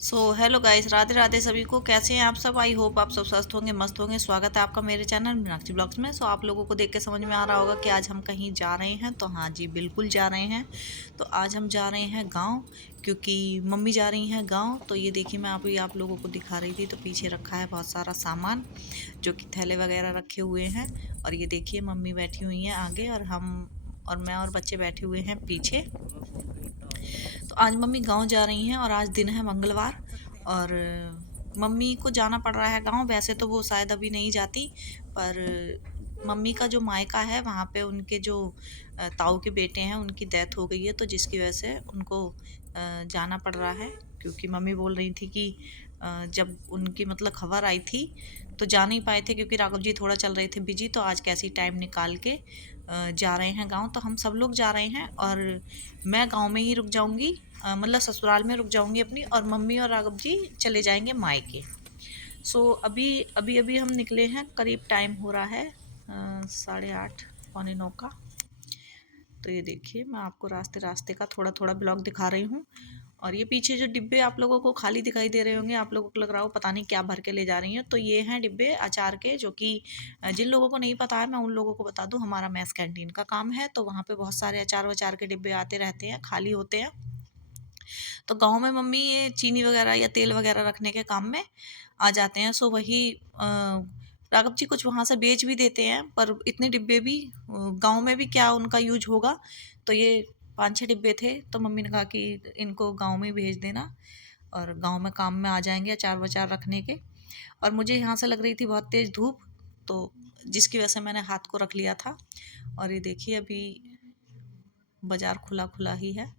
Hello guys, Radhe Radhe सभी को। कैसे हैं आप सब? आई होप आप सब स्वस्थ होंगे, मस्त होंगे। स्वागत है आपका मेरे चैनल मीनाक्षी ब्लॉग्स में। आप लोगों को देख के समझ में आ रहा होगा कि आज हम कहीं जा रहे हैं। तो हाँ जी, बिल्कुल जा रहे हैं। तो आज हम जा रहे हैं गांव, क्योंकि मम्मी जा रही हैं गांव। तो ये देखिए, मैं अभी आप लोगों को दिखा रही थी, तो पीछे रखा है बहुत सारा सामान, जो कि थैले वगैरह रखे हुए हैं। और ये देखिए, मम्मी बैठी हुई हैं आगे, और मैं और बच्चे बैठे हुए हैं पीछे। तो आज मम्मी गांव जा रही हैं, और आज दिन है मंगलवार। और मम्मी को जाना पड़ रहा है गांव। वैसे तो वो शायद अभी नहीं जाती, पर मम्मी का जो मायका है वहाँ पे उनके जो ताऊ के बेटे हैं, उनकी डेथ हो गई है। तो जिसकी वजह से उनको जाना पड़ रहा है, क्योंकि मम्मी बोल रही थी कि जब उनकी मतलब खबर आई थी तो जा नहीं पाए थे, क्योंकि राघव जी थोड़ा चल रहे थे बिजी। तो आज कैसी टाइम निकाल के जा रहे हैं गांव। तो हम सब लोग जा रहे हैं, और मैं गांव में ही रुक जाऊंगी, मतलब ससुराल में रुक जाऊंगी अपनी, और मम्मी और राघव जी चले जाएंगे मायके। अभी अभी अभी हम निकले हैं। करीब टाइम हो रहा है 8:30 पौने 9 का। तो ये देखिए, मैं आपको रास्ते रास्ते का थोड़ा थोड़ा ब्लॉग दिखा रही हूँ। और ये पीछे जो डिब्बे आप लोगों को खाली दिखाई दे रहे होंगे, आप लोगों को लग रहा हो पता नहीं क्या भर के ले जा रही हैं। तो ये हैं डिब्बे अचार के, जो कि जिन लोगों को नहीं पता है, मैं उन लोगों को बता दूं, हमारा मैस कैंटीन का काम है। तो वहाँ पे बहुत सारे अचार वचार के डिब्बे आते रहते हैं, खाली होते हैं। तो गाँव में मम्मी ये चीनी वगैरह या तेल वगैरह रखने के काम में आ जाते हैं। वही राघव जी कुछ वहाँ से बेच भी देते हैं, पर इतने डिब्बे भी गाँव में भी क्या उनका यूज होगा। तो ये 5-6 डिब्बे थे, तो मम्मी ने कहा कि इनको गाँव में ही भेज देना, और गाँव में काम में आ जाएंगे अचार वचार रखने के। और मुझे यहाँ से लग रही थी बहुत तेज़ धूप, तो जिसकी वजह से मैंने हाथ को रख लिया था। और ये देखिए, अभी बाज़ार खुला खुला ही है,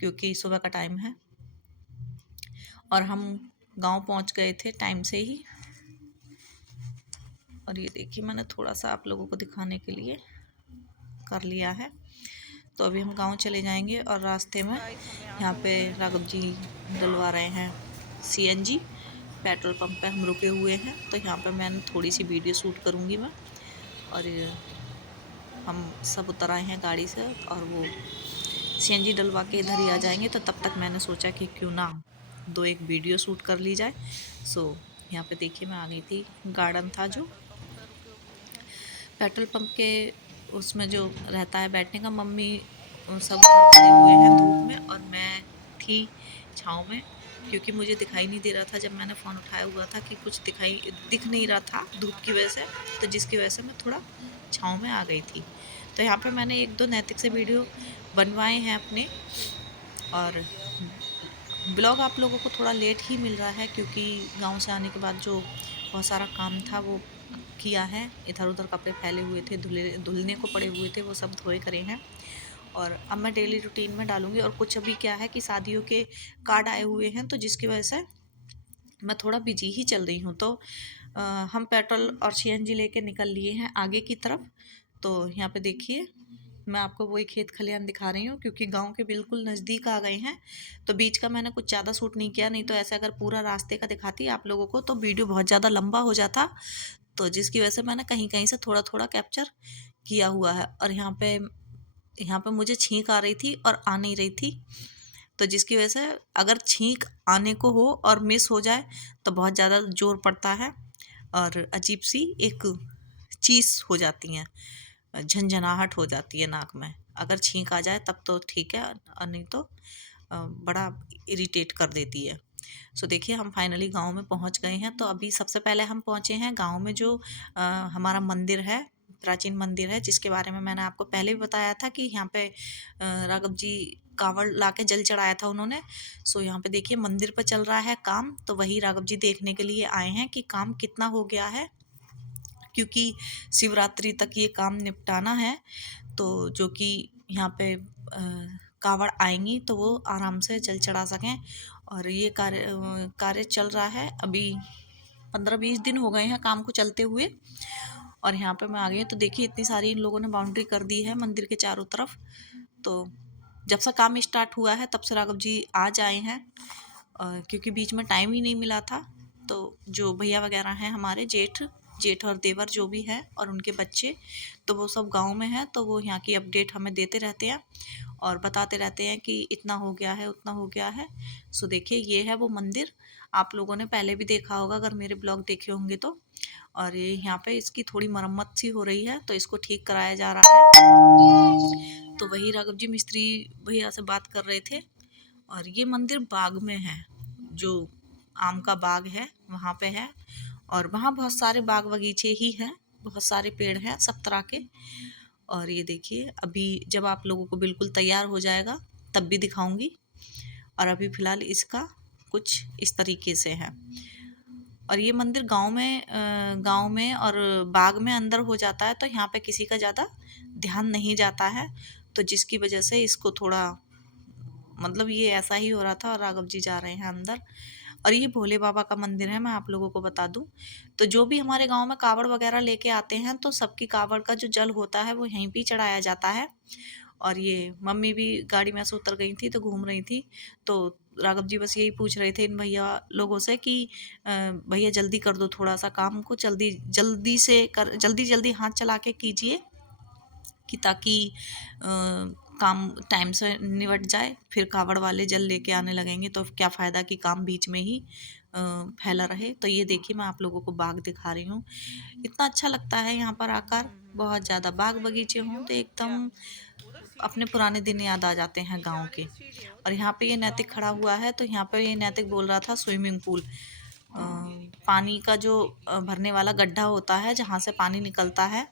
क्योंकि सुबह का टाइम है, और हम गांव पहुंच गए थे टाइम से ही। और ये देखिए, मैंने थोड़ा सा आप लोगों को दिखाने के लिए कर लिया है। तो अभी हम गांव चले जाएंगे, और रास्ते में यहाँ पे राघव जी डलवा रहे हैं सीएनजी। पेट्रोल पंप पे हम रुके हुए हैं, तो यहाँ पे मैंने थोड़ी सी वीडियो शूट करूँगी मैं। और हम सब उतर आए हैं गाड़ी से, और वो सीएनजी डलवा के इधर ही आ जाएंगे। तो तब तक मैंने सोचा कि क्यों ना दो एक वीडियो शूट कर ली जाए। यहाँ पे देखिए, मैं आ गई थी। गार्डन था जो पेट्रोल पंप के, उसमें जो रहता है बैठने का। मम्मी सब उधर खड़े हुए हैं धूप में, और मैं थी छाँव में, क्योंकि मुझे दिखाई नहीं दे रहा था। जब मैंने फ़ोन उठाया हुआ था कि कुछ दिख नहीं रहा था धूप की वजह से, तो जिसकी वजह से मैं थोड़ा छाँव में आ गई थी। तो यहाँ पे मैंने एक दो नैतिक से वीडियो बनवाए हैं अपने। और ब्लॉग आप लोगों को थोड़ा लेट ही मिल रहा है, क्योंकि गांव से आने के बाद जो बहुत सारा काम था वो किया है। इधर उधर कपड़े फैले हुए थे, धुलने को पड़े हुए थे, वो सब धोए करे हैं। और अब मैं डेली रूटीन में डालूंगी। और कुछ अभी क्या है कि शादियों के कार्ड आए हुए हैं, तो जिसकी वजह से मैं थोड़ा बिजी ही चल रही हूँ। तो हम पेट्रोल और सीएनजी लेके निकल लिए हैं आगे की तरफ। तो यहाँ पे देखिए, मैं आपको वही खेत खलिहान दिखा रही हूँ, क्योंकि गांव के बिल्कुल नज़दीक आ गए हैं। तो बीच का मैंने कुछ ज़्यादा शूट नहीं किया, नहीं तो ऐसे अगर पूरा रास्ते का दिखाती आप लोगों को तो वीडियो बहुत ज़्यादा लंबा हो जाता। तो जिसकी वजह से मैंने कहीं कहीं से थोड़ा थोड़ा कैप्चर किया हुआ है। और यहाँ पे मुझे छींक आ रही थी और आ नहीं रही थी। तो जिसकी वजह से अगर छींक आने को हो और मिस हो जाए तो बहुत ज़्यादा जोर पड़ता है, और अजीब सी एक चीज़ हो जाती है, झंझनाहट हो जाती है नाक में। अगर छींक आ जाए तब तो ठीक है, और नहीं तो बड़ा इरिटेट कर देती है। देखिए, हम फाइनली गांव में पहुंच गए हैं। तो अभी सबसे पहले हम पहुंचे हैं गांव में, जो हमारा मंदिर है, प्राचीन मंदिर है, जिसके बारे में मैंने आपको पहले भी बताया था कि यहाँ पे राघव जी कांवड़ लाके जल चढ़ाया था उन्होंने। यहाँ पे देखिए, मंदिर पर चल रहा है काम। तो वही राघव जी देखने के लिए आए हैं कि काम कितना हो गया है, क्योंकि शिवरात्रि तक ये काम निपटाना है। तो जो कि यहाँ पे कावड़ आएंगी तो वो आराम से जल चढ़ा सकें। और ये कार्य चल रहा है अभी। 15-20 दिन हो गए हैं काम को चलते हुए। और यहाँ पे मैं आ गई हूँ, तो देखिए इतनी सारी इन लोगों ने बाउंड्री कर दी है मंदिर के चारों तरफ। तो जब से काम स्टार्ट हुआ है तब से राघव जी आज आए हैं, क्योंकि बीच में टाइम ही नहीं मिला था। तो जो भैया वगैरह हैं हमारे जेठ जेठ और देवर जो भी है और उनके बच्चे, तो वो सब गांव में हैं, तो वो यहाँ की अपडेट हमें देते रहते हैं और बताते रहते हैं कि इतना हो गया है, उतना हो गया है। सो देखिए, ये है वो मंदिर, आप लोगों ने पहले भी देखा होगा अगर मेरे ब्लॉग देखे होंगे तो। और ये यहाँ पे इसकी थोड़ी मरम्मत सी हो रही है, तो इसको ठीक कराया जा रहा है। तो वही राघव जी मिस्त्री भैया से बात कर रहे थे। और ये मंदिर बाग में है, जो आम का बाग है वहाँ पे है। और वहाँ बहुत सारे बाग बगीचे ही हैं, बहुत सारे पेड़ हैं सब तरह के। और ये देखिए, अभी जब आप लोगों को बिल्कुल तैयार हो जाएगा तब भी दिखाऊंगी। और अभी फ़िलहाल इसका कुछ इस तरीके से है। और ये मंदिर गांव में और बाग में अंदर हो जाता है, तो यहाँ पे किसी का ज़्यादा ध्यान नहीं जाता है, तो जिसकी वजह से इसको थोड़ा मतलब ये ऐसा ही हो रहा था। और राघव जी जा रहे हैं अंदर। और ये भोले बाबा का मंदिर है, मैं आप लोगों को बता दूं। तो जो भी हमारे गांव में कावड़ वगैरह लेके आते हैं, तो सबकी कावड़ का जो जल होता है वो यहीं पे चढ़ाया जाता है। और ये मम्मी भी गाड़ी में से उतर गई थी तो घूम रही थी, तो राघव जी बस यही पूछ रहे थे इन भैया लोगों से कि भैया जल्दी कर दो, थोड़ा सा काम को जल्दी जल्दी से कर, जल्दी जल्दी हाथ चला के कीजिए कि ताकि काम टाइम से निपट जाए। फिर कावड़ वाले जल लेके आने लगेंगे तो क्या फ़ायदा कि काम बीच में ही फैला रहे। तो ये देखिए, मैं आप लोगों को बाग दिखा रही हूँ, इतना अच्छा लगता है यहाँ पर आकर। बहुत ज़्यादा बाग बगीचे हों तो एकदम अपने पुराने दिन याद आ जाते हैं गांव के। और यहाँ पे ये नैतिक खड़ा हुआ है, तो यहाँ पे ये नैतिक बोल रहा था स्विमिंग पूल, पानी का जो भरने वाला गड्ढा होता है जहाँ से पानी निकलता है।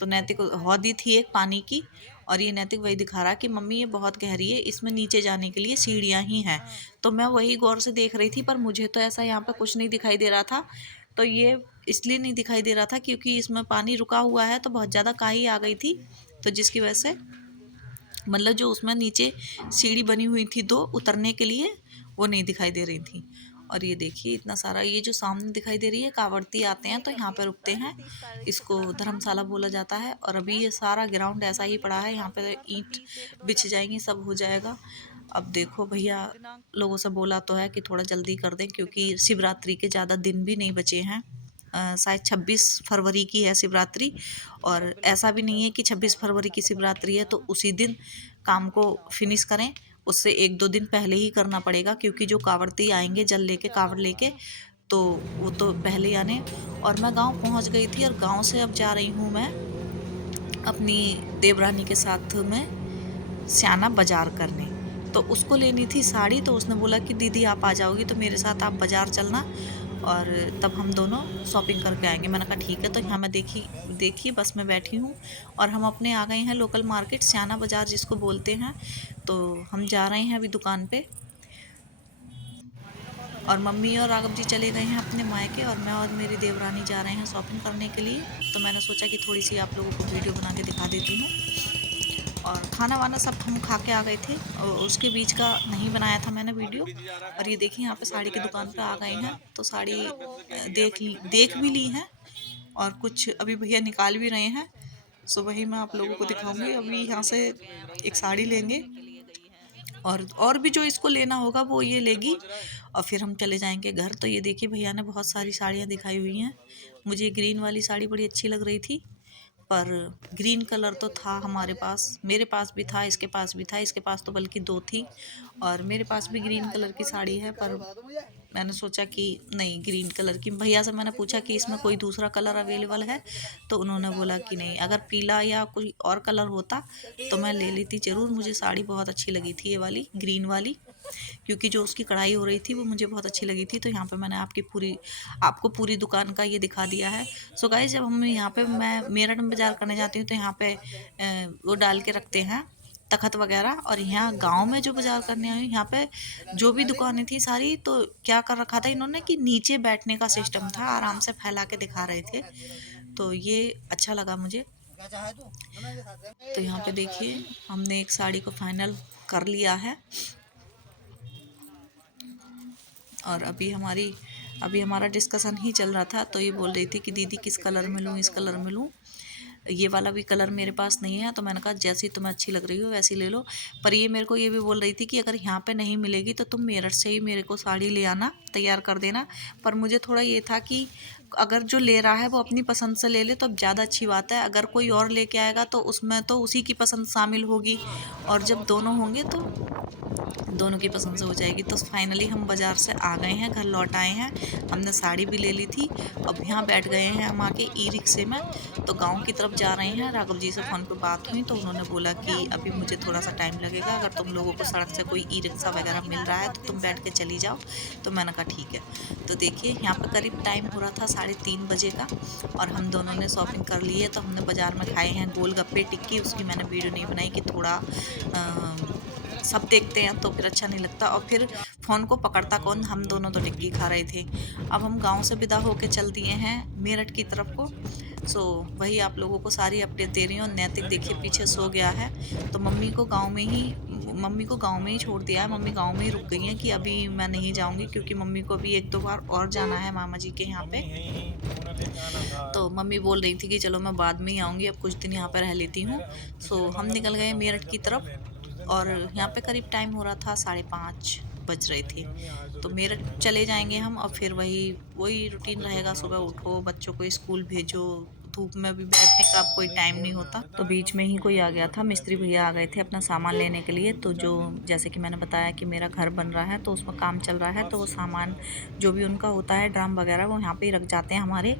तो नैतिक हौदी थी एक पानी की, और ये नैतिक वही दिखा रहा कि मम्मी ये बहुत गहरी है, इसमें नीचे जाने के लिए सीढ़ियाँ ही हैं। तो मैं वही गौर से देख रही थी, पर मुझे तो ऐसा यहाँ पे कुछ नहीं दिखाई दे रहा था। तो ये इसलिए नहीं दिखाई दे रहा था क्योंकि इसमें पानी रुका हुआ है, तो बहुत ज़्यादा काई आ गई थी, तो जिसकी वजह से मतलब जो उसमें नीचे सीढ़ी बनी हुई थी दो उतरने के लिए, वो नहीं दिखाई दे रही थी। और ये देखिए, इतना सारा ये जो सामने दिखाई दे रही है, कावड़ती आते हैं तो यहाँ पर रुकते हैं, इसको धर्मशाला बोला जाता है। और अभी ये सारा ग्राउंड ऐसा ही पड़ा है, यहाँ पे ईंट बिछ जाएंगी, सब हो जाएगा। अब देखो, भैया लोगों से बोला तो है कि थोड़ा जल्दी कर दें, क्योंकि शिवरात्रि के ज़्यादा दिन भी नहीं बचे हैं। शायद 26 फरवरी की है शिवरात्रि। और ऐसा भी नहीं है कि 26 फरवरी की शिवरात्रि है तो उसी दिन काम को फिनिश करें, उससे 1-2 दिन पहले ही करना पड़ेगा, क्योंकि जो कावड़ती आएंगे जल लेके, कावड़ लेके, तो वो तो पहले ही आने। और मैं गांव पहुंच गई थी, और गांव से अब जा रही हूँ मैं अपनी देवरानी के साथ में स्याना बाज़ार करने। तो उसको लेनी थी साड़ी, तो उसने बोला कि दीदी आप आ जाओगी तो मेरे साथ आप बाज़ार चलना, और तब हम दोनों शॉपिंग करके आएंगे। मैंने कहा ठीक है। तो यहाँ मैं देखिए बस में बैठी हूँ, और हम अपने आ गए हैं लोकल मार्केट, स्याना बाज़ार जिसको बोलते हैं। तो हम जा रहे हैं अभी दुकान पे, और मम्मी और राघव जी चले गए हैं अपने मायके, और मैं और मेरी देवरानी जा रहे हैं शॉपिंग करने के लिए। तो मैंने सोचा कि थोड़ी सी आप लोगों को वीडियो बना के दिखा देती हूँ। और खाना वाना सब हम खा के आ गए थे, और उसके बीच का नहीं बनाया था मैंने वीडियो। और ये देखिए, यहाँ पे साड़ी की दुकान पे आ गए हैं, तो साड़ी देख भी ली है, और कुछ अभी भैया निकाल भी रहे हैं। सो वही मैं आप लोगों को दिखाऊंगी। अभी यहाँ से एक साड़ी लेंगे, और भी जो इसको लेना होगा वो ये लेगी, और फिर हम चले जाएंगे घर। तो ये देखिए, भैया ने बहुत सारी साड़ियाँ दिखाई हुई हैं। मुझे ग्रीन वाली साड़ी बड़ी अच्छी लग रही थी, पर ग्रीन कलर तो था हमारे पास, मेरे पास भी था, इसके पास भी था, इसके पास तो बल्कि दो थी। और मेरे पास भी ग्रीन कलर की साड़ी है, पर मैंने सोचा कि नहीं, ग्रीन कलर की। भैया से मैंने पूछा कि इसमें कोई दूसरा कलर अवेलेबल है, तो उन्होंने बोला कि नहीं, अगर पीला या कोई और कलर होता तो मैं ले लेती ज़रूर। मुझे साड़ी बहुत अच्छी लगी थी ये वाली, ग्रीन वाली, क्योंकि जो उसकी कढ़ाई हो रही थी वो मुझे बहुत अच्छी लगी थी। तो यहाँ पे मैंने आपको पूरी दुकान का ये दिखा दिया है। सो गाइस, जब हम यहाँ पे मैं मेरठ में बाज़ार करने जाती हूँ तो यहाँ पे वो डाल के रखते हैं तखत वगैरह। और यहाँ गांव में जो बाज़ार करने आई, यहाँ पे जो भी दुकानें थी सारी, तो क्या कर रखा था इन्होंने कि नीचे बैठने का सिस्टम था, आराम से फैला के दिखा रहे थे। तो ये अच्छा लगा मुझे। तो यहाँ पे देखिए, हमने एक साड़ी को फाइनल कर लिया है। और अभी हमारा डिस्कशन ही चल रहा था। तो ये बोल रही थी कि दीदी किस कलर में लूँ, इस कलर में लूँ, ये वाला भी कलर मेरे पास नहीं है। तो मैंने कहा जैसी तुम्हें अच्छी लग रही हो वैसी ले लो। पर ये मेरे को ये भी बोल रही थी कि अगर यहाँ पे नहीं मिलेगी तो तुम मेरठ से ही मेरे को साड़ी ले आना, तैयार कर देना। पर मुझे थोड़ा ये था कि अगर जो ले रहा है वो अपनी पसंद से ले ले तो ज़्यादा अच्छी बात है। अगर कोई और लेके आएगा तो उसमें तो उसी की पसंद शामिल होगी, और जब दोनों होंगे तो दोनों की पसंद से हो जाएगी। तो फाइनली हम बाज़ार से आ गए हैं, घर लौट आए हैं। हमने साड़ी भी ले ली थी। अब यहाँ बैठ गए हैं हम आके ई रिक्शे में, तो गांव की तरफ जा रहे हैं। राघव जी से फ़ोन पे बात हुई तो उन्होंने बोला कि अभी मुझे थोड़ा सा टाइम लगेगा, अगर तुम लोगों को सड़क से कोई ई रिक्शा वगैरह मिल रहा है तो तुम बैठ के चली जाओ। तो मैंने कहा ठीक है। तो देखिए यहाँ पर करीब टाइम हो रहा था 3:30 बजे का, और हम दोनों ने शॉपिंग कर ली है। तो हमने बाज़ार में खाए हैं गोलगप्पे टिक्की, उसकी मैंने वीडियो नहीं बनाई कि थोड़ा सब देखते हैं तो फिर अच्छा नहीं लगता, और फिर फ़ोन को पकड़ता कौन, हम दोनों तो टिक्की खा रहे थे। अब हम गांव से विदा होके चल दिए हैं मेरठ की तरफ को। सो वही आप लोगों को सारी अपडेट दे रही हूँ। नैतिक देखिए पीछे सो गया है, तो मम्मी को गांव में ही छोड़ दिया है। मम्मी गांव में ही रुक गई हैं कि अभी मैं नहीं जाऊंगी, क्योंकि मम्मी को भी 1-2 बार और जाना है मामा जी के यहाँ पे। तो मम्मी बोल रही थी कि चलो मैं बाद में ही आऊँगी, अब कुछ दिन यहाँ पर रह लेती हूँ। सो हम निकल गए मेरठ की तरफ, और यहाँ पे करीब टाइम हो रहा था 5:30 बज रहे थे। तो मेरठ चले जाएंगे हम, और फिर वही वही रूटीन रहेगा। सुबह उठो, बच्चों को स्कूल भेजो, धूप में भी बैठने का अब कोई टाइम नहीं होता। तो बीच में ही कोई आ गया था, मिस्त्री भैया आ गए थे अपना सामान लेने के लिए। तो जो जैसे कि मैंने बताया कि मेरा घर बन रहा है तो उसमें काम चल रहा है, तो वो सामान जो भी उनका होता है ड्रम वगैरह वो यहाँ पे ही रख जाते हैं हमारे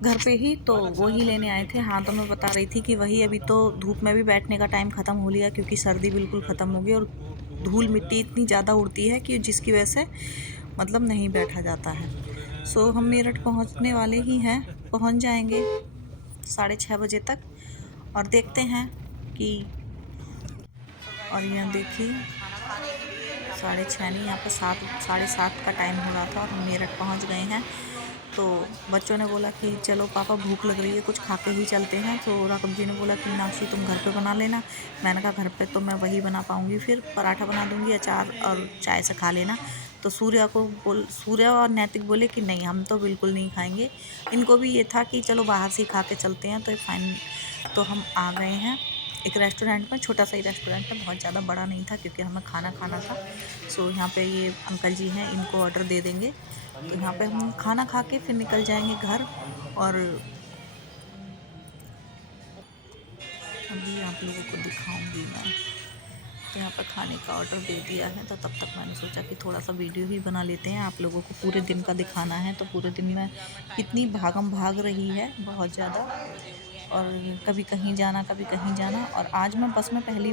घर पे ही। तो वो ही लेने आए थे। हाँ, तो मैं बता रही थी कि वही अभी तो धूप में भी बैठने का टाइम ख़त्म हो लिया, क्योंकि सर्दी बिल्कुल ख़त्म हो गई, और धूल मिट्टी इतनी ज़्यादा उड़ती है कि जिसकी वजह से मतलब नहीं बैठा जाता है। सो हम मेरठ पहुंचने वाले ही हैं, पहुंच जाएंगे 6:30 बजे तक, और देखते हैं कि, और यहाँ देखिए 6:30 नहीं, यहाँ पे 7, 7:30 का टाइम हो रहा था और हम मेरठ पहुँच गए हैं। तो बच्चों ने बोला कि चलो पापा भूख लग रही है, कुछ खा के ही चलते हैं। तो राघव जी ने बोला कि मीनाक्षी तुम घर पे बना लेना। मैंने कहा घर पे तो मैं वही बना पाऊँगी, फिर पराठा बना दूँगी, अचार और चाय से खा लेना। तो सूर्य और नैतिक बोले कि नहीं हम तो बिल्कुल नहीं खाएंगे। इनको भी ये था कि चलो बाहर से ही खा के चलते हैं। तो फाइन, तो हम आ गए हैं एक रेस्टोरेंट में, छोटा सा ही रेस्टोरेंट है, बहुत ज़्यादा बड़ा नहीं था क्योंकि हमें खाना खाना था। सो यहाँ पे ये अंकल जी हैं, इनको ऑर्डर दे देंगे। तो यहाँ पे हम खाना खा के फिर निकल जाएंगे घर। और अभी आप लोगों को दिखाऊंगी मैं। तो यहाँ पर खाने का ऑर्डर दे दिया है, तो तब तक मैंने सोचा कि थोड़ा सा वीडियो ही बना लेते हैं। आप लोगों को पूरे दिन का दिखाना है। तो पूरे दिन में इतनी भागम भाग रही है बहुत ज़्यादा, और कभी कहीं जाना कभी कहीं जाना। और आज मैं बस में पहली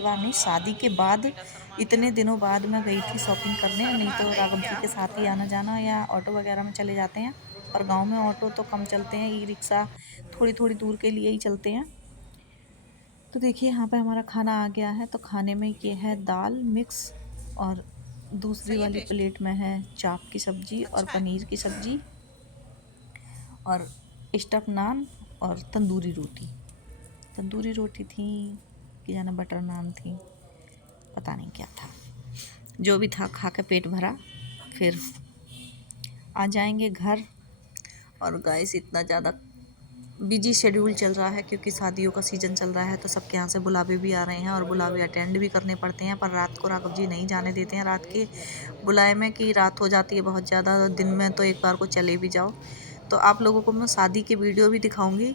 बार नहीं, शादी के बाद इतने दिनों बाद मैं गई थी शॉपिंग करने। नहीं तो राघव जी के साथ ही आना जाना या ऑटो वगैरह में चले जाते हैं, पर गांव में ऑटो तो कम चलते हैं, ई रिक्शा थोड़ी थोड़ी दूर के लिए ही चलते हैं। तो देखिए यहाँ पे हमारा खाना आ गया है। तो खाने में ये है दाल मिक्स, और दूसरी वाली प्लेट में है चाप की सब्ज़ी और पनीर की सब्ज़ी, और स्टफ नान, और तंदूरी रोटी थी कि जाना बटर नान थी, पता नहीं क्या था। जो भी था खा के पेट भरा, फिर आ जाएंगे घर। और गाइस इतना ज़्यादा बिजी शेड्यूल चल रहा है क्योंकि शादियों का सीज़न चल रहा है, तो सबके यहाँ से बुलावे भी आ रहे हैं और बुलावे अटेंड भी करने पड़ते हैं। पर रात को राघव जी नहीं जाने देते हैं रात के बुलाए में, कि रात हो जाती है बहुत ज़्यादा, दिन में तो एक बार को चले भी जाओ। तो आप लोगों को मैं शादी के वीडियो भी दिखाऊंगी,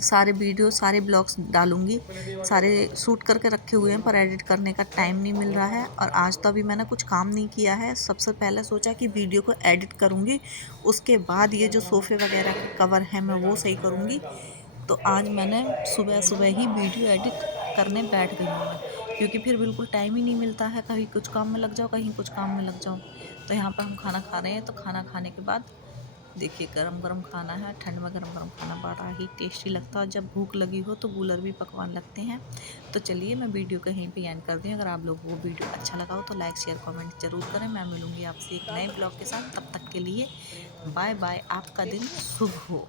सारे ब्लॉग्स डालूंगी। सारे शूट करके रखे हुए हैं, पर एडिट करने का टाइम नहीं मिल रहा है। और आज तो अभी मैंने कुछ काम नहीं किया है। सबसे पहले सोचा कि वीडियो को एडिट करूंगी, उसके बाद ये जो सोफ़े वगैरह के कवर हैं मैं वो सही करूंगी। तो आज मैंने सुबह सुबह ही वीडियो एडिट करने बैठ गई हूँ मैं, क्योंकि फिर बिल्कुल टाइम ही नहीं मिलता है, कहीं कुछ काम में लग जाओ कहीं कुछ काम में लग जाओ। तो यहाँ पर हम खाना खा रहे हैं। तो खाना खाने के बाद देखिए गरम गरम खाना है, ठंड में गरम गरम खाना बड़ा ही टेस्टी लगता है, और जब भूख लगी हो तो गूलर भी पकवान लगते हैं। तो चलिए मैं वीडियो कहीं पे एंड कर दूँ। अगर आप लोगों को वीडियो अच्छा लगा हो तो लाइक शेयर कमेंट ज़रूर करें। मैं मिलूँगी आपसे एक नए ब्लॉग के साथ, तब तक के लिए बाय बाय, आपका दिन शुभ हो।